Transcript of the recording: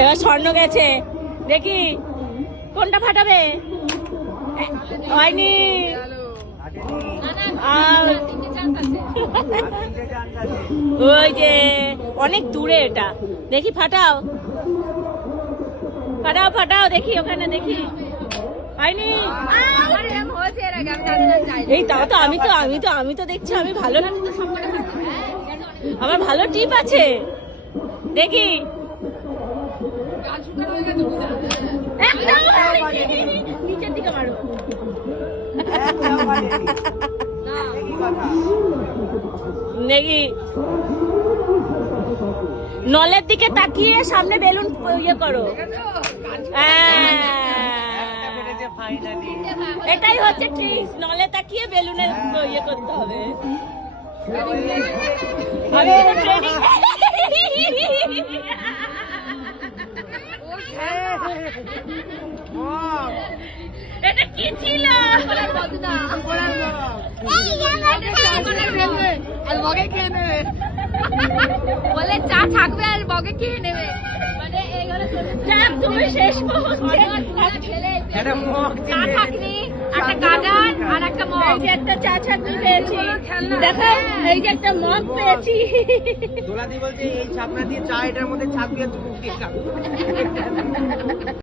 এবার স্বর্ণ গেছে, দেখি কোনটা ফাটাবে। হয়নি। ওই যে অনেক দূরে এটা, দেখি ফাটাও ফাটাও ফাটাও, দেখি ওখানে দেখি। হয়নি। এই তাও তো আমি তো দেখছি আমি ভালো, আমার ভালো টিপ আছে, দেখি। নিচের দিকে মারো। দেখি নলের দিকে তাকিয়ে সামনে বেলুন ইয়ে করো। এটাই হচ্ছে ট্রিক্স, নলে তাকিয়ে বেলুনের ইয়ে করতে হবে। এটা কি ছিল? বলে চা থাকবে আর বগে খেয়ে নেবে, মানে তুমি শেষ চা থাকনি, একটা গাজর আর একটা মগ। এই যে একটা চা ছাকনি পেয়েছি, দেখো এই যে একটা মগ পেয়েছি। দোলাদি বলছে এই ছাকনা দিয়ে চা, এটার মধ্যে ছাক দিয়ে